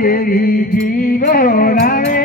દેવી જીવો લાવે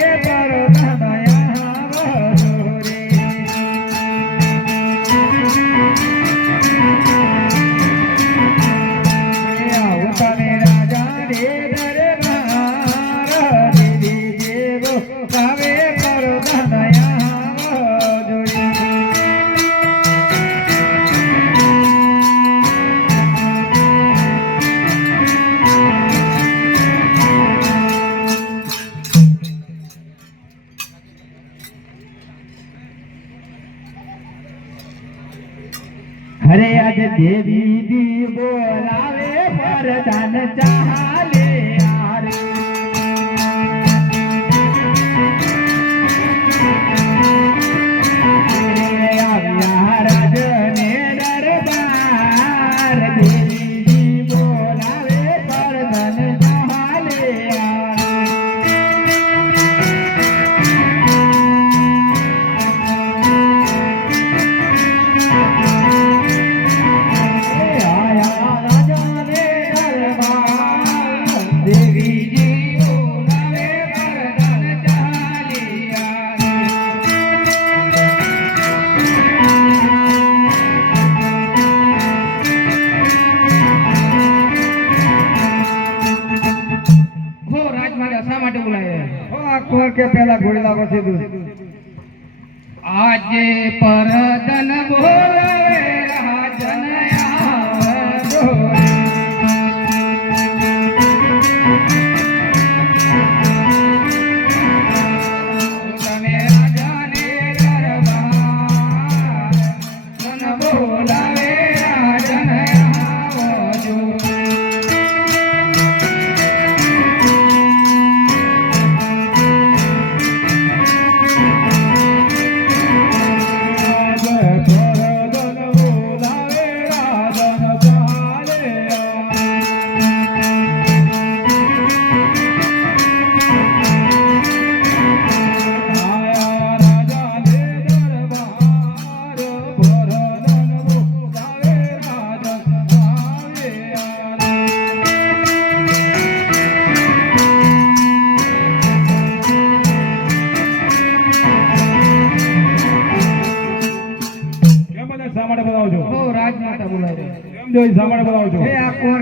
हरे आज देवी दी बोलावे वरदान चाले आरे राज ने दरबार देवी दी बोलावे वरदान चाले के पहला घोड़ेला बसे दू आज परदन बोलावे राजन તમે રાજાને દરબાર તન બોલાવે રાજન આવજો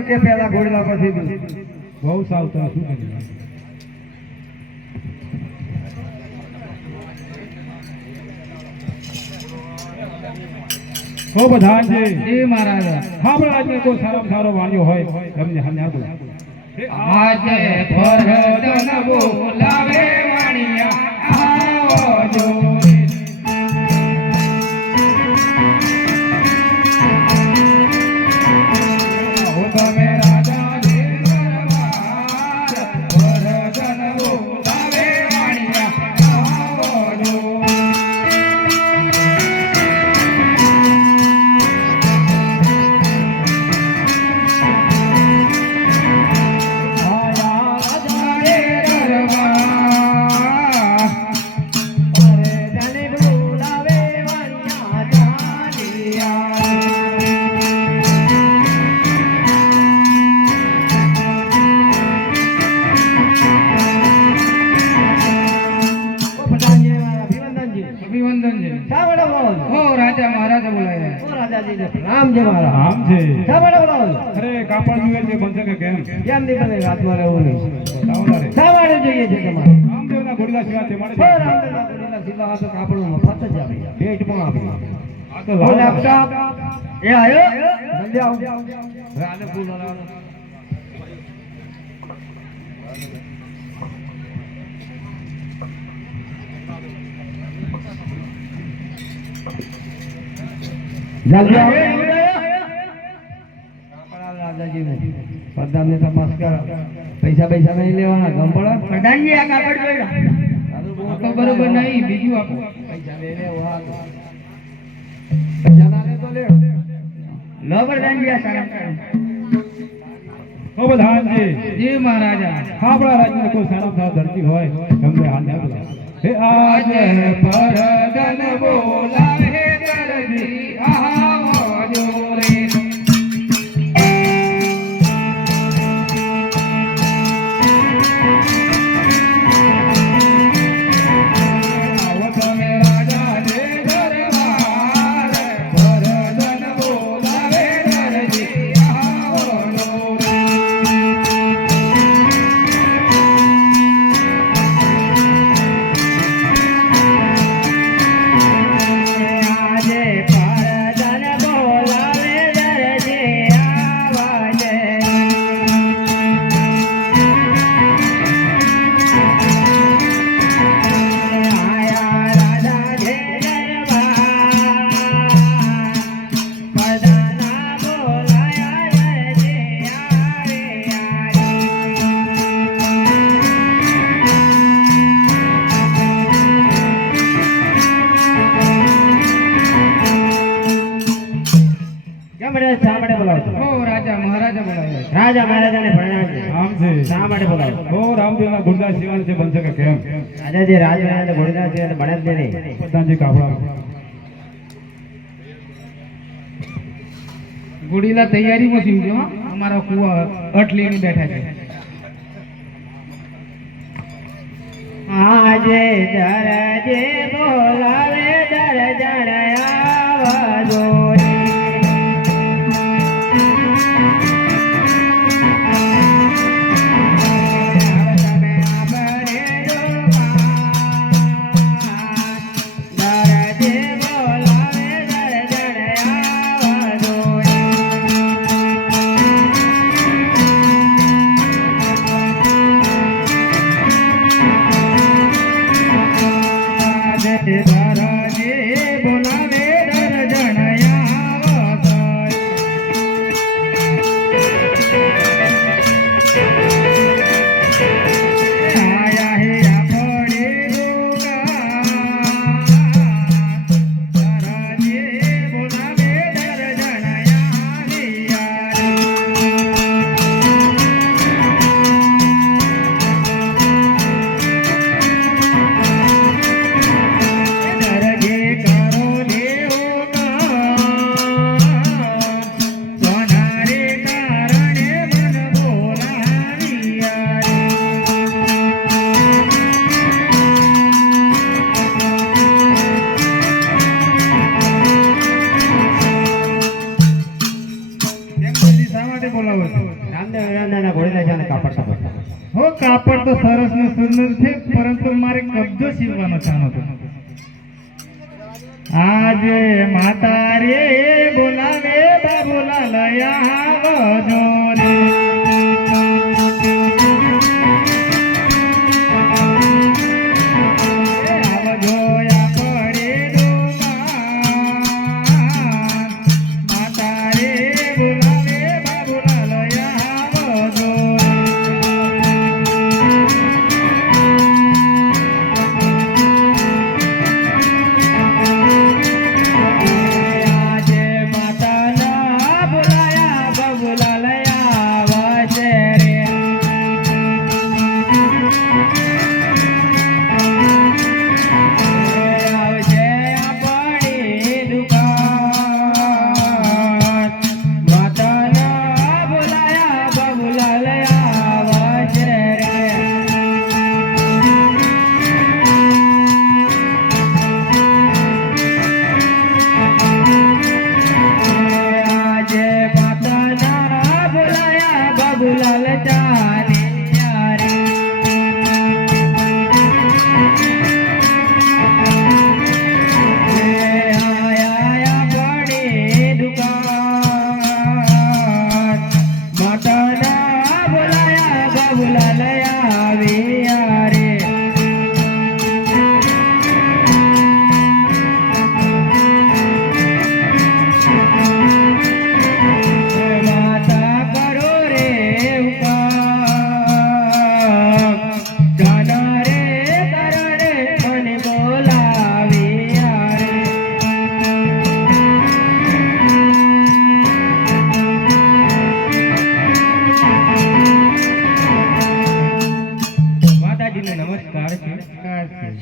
के पहला घोड़ेला पसी दू बहुत सावधान शू करी हो प्रधान जी जी महाराज हाँ महाराज में कोई सारा सारो वाणियो होय हमने हमने बोला आज फरदन बोलावे वाणिया आवजो રામ જય મારા આમ છે શા માટે બોલાવો છો? અરે કાપડ જોઈએ છે બનશે કે કેમ કેમ નહીં બને રાતમાં રહેવું નહીં બતાવો ને રે શા માટે જોઈએ છે તમારે રામદેવના ઘોડીલા સેવા છે મારે હો રામદેવના ઘોડીલા સિવા આ તો કાપડું મફત જ આપે ભેટમાં આપે આ તો હો લાવ લેપટોપ એ આયો જલ્દી આવો હવે આને ફૂલ લાવો જલ્દી આવો રાજાજી પ્રધાનને તપાસ કરો પૈસા નહીં લેવાના ગંભળા પ્રધાનજી આ કાપડ જોઈ તો બરોબર નહીં બીજું આપો પૈસા લઈ લે વાહ પૈસા ના લે તો લે લો પ્રધાનજી આ સારા ઓ પ્રધાનજી જી મહારાજા આપણા રાજ્યનો કોઈ સારો સારો દરજી હોય એમને હાલ ના બોલાવો હે આજે પરદન બોલાવે દરજી આવો જોરે રાજા મહારાજાને ભણાવે આમ છે શા માટે બોલાવો ઓ રામદેવના ઘોડીલા સેવા છે બનશે કે કેમ રાજાજી રાજમહારાજને ઘોડીલા છે ભણે જ નહીં પ્રધાનજી કાપડા ઘોડીલા તૈયારીમાં સીમજો અમારા કુવા અટ લઈને બેઠા છે આજે દરજે બોલાવે દરજણ આવજો કાપડ તો સરસ ને સુંદર છે પરંતુ મારે કબજો સીવવાનો ચાનો હતો આજે માતા રે બોલાવે બાબુલાલ આવજો રે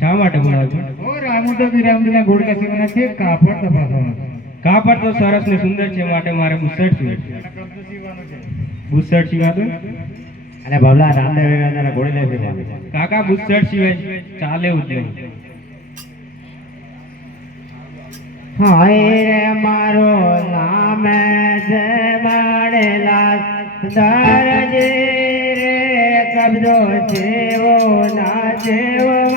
શા માટે બોલાવો છો? ઓ રામુદા વિરામદીના ગોળકા સીવાના છે, કાપડ તપાસવાના છે. કાપડ તો સરસ ને સુંદર છે, માટે મારે બુશર્ટ સીવે છે. બુશર્ટ સીવા દો. અને ભવલા રામદેવ વિરામદીના ગોળીને સીવવાનું છે. કાકા બુશર્ટ સીવે ચાલે એવું જ નહીં. હાય રે મારો નામ છે માણેલા દરજી રે કબજો જેવો ના જેવો